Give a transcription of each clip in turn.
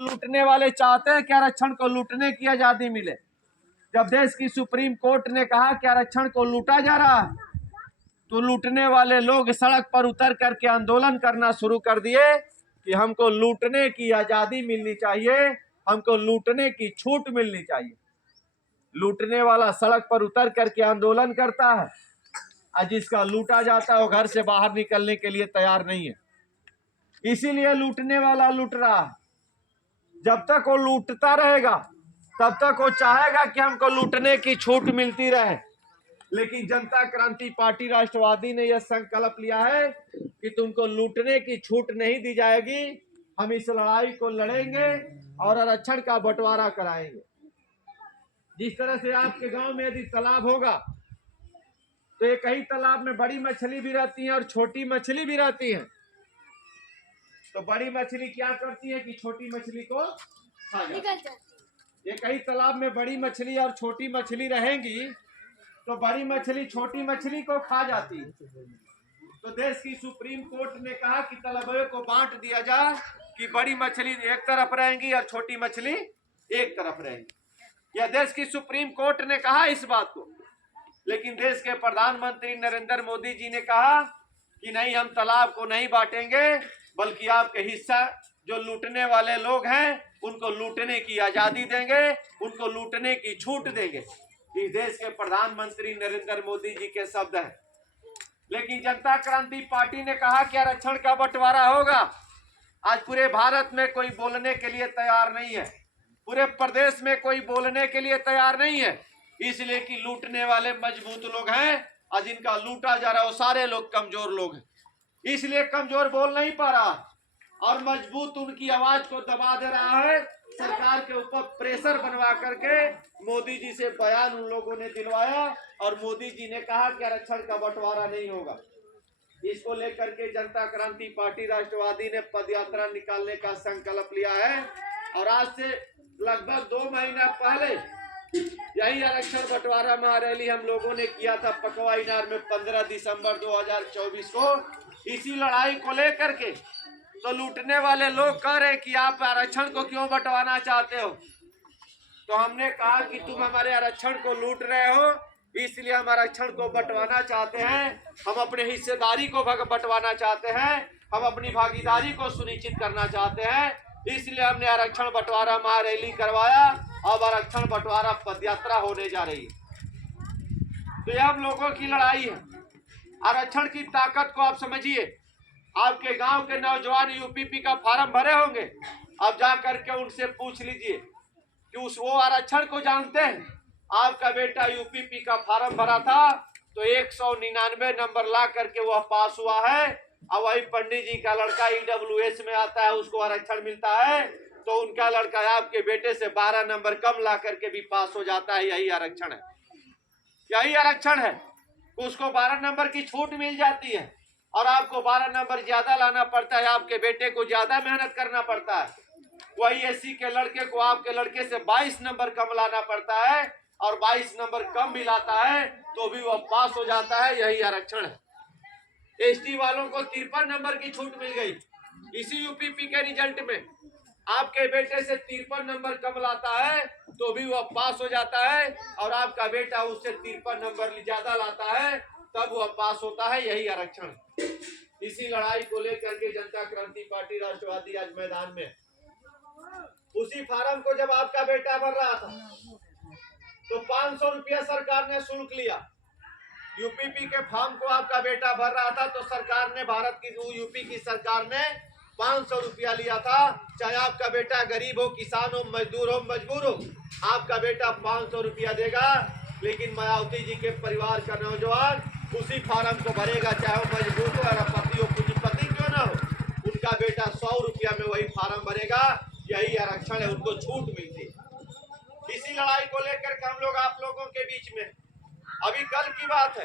लूटने वाले चाहते हैं कि आरक्षण को लूटने की आजादी मिले। जब देश की सुप्रीम कोर्ट ने कहा कि आरक्षण को लूटा जा रहा है, तो लूटने वाले लोग सड़क पर उतर करके आंदोलन करना शुरू कर दिए कि हमको लूटने की आजादी मिलनी चाहिए, हमको लूटने की छूट मिलनी चाहिए। लूटने वाला सड़क पर उतर करके आंदोलन करता है और जिसका लूटा जाता है वो घर से बाहर निकलने के लिए तैयार नहीं है। इसीलिए लूटने वाला लूट रहा है। जब तक वो लूटता रहेगा तब तक वो चाहेगा कि हमको लूटने की छूट मिलती रहे। लेकिन जनता क्रांति पार्टी राष्ट्रवादी ने यह संकल्प लिया है कि तुमको लूटने की छूट नहीं दी जाएगी। हम इस लड़ाई को लड़ेंगे और आरक्षण का बंटवारा कराएंगे। जिस तरह से आपके गांव में यदि तालाब होगा तो एक ही तालाब में बड़ी मछली भी रहती है और छोटी मछली भी रहती है। तो बड़ी मछली क्या करती है कि छोटी मछली को खा जाती है। एक ही तालाब में बड़ी मछली और छोटी मछली रहेंगी तो बड़ी मछली छोटी मछली को खा जाती है। तो देश की सुप्रीम कोर्ट ने कहा कि तालाबों को बांट दिया जाए कि बड़ी मछली एक तरफ रहेंगी और छोटी मछली एक तरफ रहेंगी। यह देश की सुप्रीम कोर्ट ने कहा इस बात को। लेकिन देश के प्रधानमंत्री नरेंद्र मोदी जी ने कहा कि नहीं, हम तालाब को नहीं बांटेंगे, बल्कि आपके हिस्सा जो लूटने वाले लोग हैं उनको लूटने की आजादी देंगे, उनको लूटने की छूट देंगे। इस देश के प्रधानमंत्री नरेंद्र मोदी जी के शब्द हैं। लेकिन जनता क्रांति पार्टी ने कहा कि आरक्षण का बंटवारा होगा। आज पूरे भारत में कोई बोलने के लिए तैयार नहीं है, पूरे प्रदेश में कोई बोलने के लिए तैयार नहीं है, इसलिए कि लूटने वाले मजबूत लोग हैं और जिनका लूटा जा रहा है वो सारे लोग कमजोर लोग हैं। इसलिए कमजोर बोल नहीं पा रहा और मजबूत उनकी आवाज को दबा दे रहा है। सरकार के ऊपर प्रेशर बनवा करके मोदी जी से बयान उन लोगों ने दिलवाया और मोदी जी ने कहा कि आरक्षण का बंटवारा नहीं होगा। इसको लेकर के जनता क्रांति पार्टी राष्ट्रवादी ने पदयात्रा निकालने का संकल्प लिया है और आज से लगभग 2 महीना पहले यही आरक्षण बंटवारा महारैली हम लोगों ने किया था पकवा इनार में 15 दिसंबर 2024 को। इसी लड़ाई को लेकर के तो लूटने वाले लोग कह रहे कि आप आरक्षण को क्यों बंटवाना चाहते हो। तो हमने कहा कि तुम हमारे आरक्षण को लूट रहे हो, इसलिए हम आरक्षण को बंटवाना चाहते हैं। हम अपने हिस्सेदारी को बंटवाना चाहते हैं, हम अपनी भागीदारी को सुनिश्चित करना चाहते हैं। इसलिए हमने आरक्षण बंटवारा महारैली करवाया। अब आरक्षण बंटवारा पदयात्रा होने जा रही है। तो यह हम लोगों की लड़ाई है। आरक्षण की ताकत को आप समझिए। आपके गांव के नौजवान यूपीपी का फॉर्म भरे होंगे, अब जा करके उनसे पूछ लीजिए कि वो आरक्षण को जानते हैं। आपका बेटा यूपीपी का फॉर्म भरा था तो 199 नंबर ला करके वह पास हुआ है और वही पंडित जी का लड़का ईडब्ल्यूएस में आता है, उसको आरक्षण मिलता है, तो उनका लड़का आपके बेटे से 12 नंबर कम ला करके भी पास हो जाता है। यही आरक्षण है, यही आरक्षण है। उसको 12 नंबर की छूट मिल जाती है और आपको 12 नंबर ज्यादा लाना पड़ता है, आपके बेटे को ज्यादा मेहनत करना पड़ता है। वही एससी के लड़के को आपके लड़के से 22 नंबर कम लाना पड़ता है और 22 नंबर कम भी लाता है तो भी वह पास हो जाता है। यही आरक्षण है। एसटी वालों को 53 नंबर की छूट मिल गई इसी यूपीपी के रिजल्ट में। आपके बेटे से 53 नंबर कम लाता है तो भी वह पास हो जाता है और आपका बेटा उससे 53 नंबर ज्यादा लाता है तब वह पास होता है। यही आरक्षण। इसी लड़ाई को लेकर के जनता क्रांति पार्टी राष्ट्रवादी आज मैदान में। उसी फार्म को जब आपका बेटा भर रहा था तो 500 रुपया सरकार ने शुल्क लिया। यूपीपी के फॉर्म को आपका बेटा भर रहा था तो सरकार ने, भारत की यूपी की सरकार ने 500 रुपया लिया था। चाहे आपका बेटा गरीब हो, किसान हो, मजदूर हो, मजबूर हो, आपका बेटा 500 रुपया देगा। लेकिन मायावती जी के परिवार का नौजवान उसी फार्म को भरेगा, चाहे वो मजबूर हो, अरबपति हो, पूंजीपति क्यों ना हो, उनका बेटा 100 रुपया में वही फार्म भरेगा। यही आरक्षण है, उनको छूट मिलती है। इसी लड़ाई को लेकर के हम लोग आप लोगों के बीच में, अभी कल की बात है,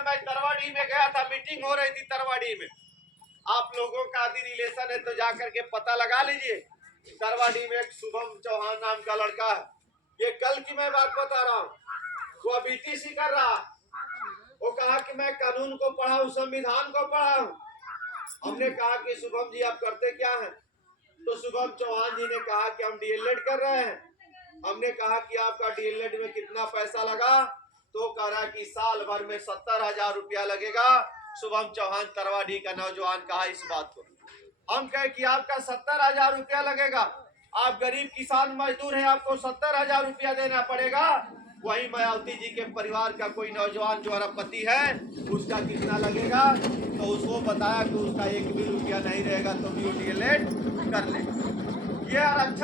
मैं तरवाड़ी में गया था, मीटिंग हो रही थी तरवाड़ी में। आप लोगों का आदि रिलेशन है तो जाकर के पता लगा लीजिए। तरवाड़ी में एक शुभम चौहान नाम का लड़का है, ये कल की मैं बात बता रहा हूँ, वो बीटीसी कर रहा। वो कहा कि मैं कानून को पढ़ा हूँ, संविधान को पढ़ा हूँ। हमने कहा कि शुभम जी आप करते क्या हैं, तो शुभम चौहान जी ने कहा कि हम डीएलएड कर रहे हैं। हमने कहा कि आपका डीएलएड में कितना पैसा लगा, तो कह रहा कि साल भर में 70,000 रुपया लगेगा। शुभम चौहान तरवाडी का नौजवान कहा इस बात को। हम कहे कि आपका 70,000 रुपया लगेगा, आप गरीब किसान मजदूर हैं, आपको 70,000 रुपया देना पड़ेगा। वही मायावती जी के परिवार का कोई नौजवान जो अरबपति है, उसका कितना लगेगा, तो उसको बताया कि उसका 1 भी रुपया नहीं रहेगा, तो भी वो डीएलएड कर लेगा। ये आरक्षण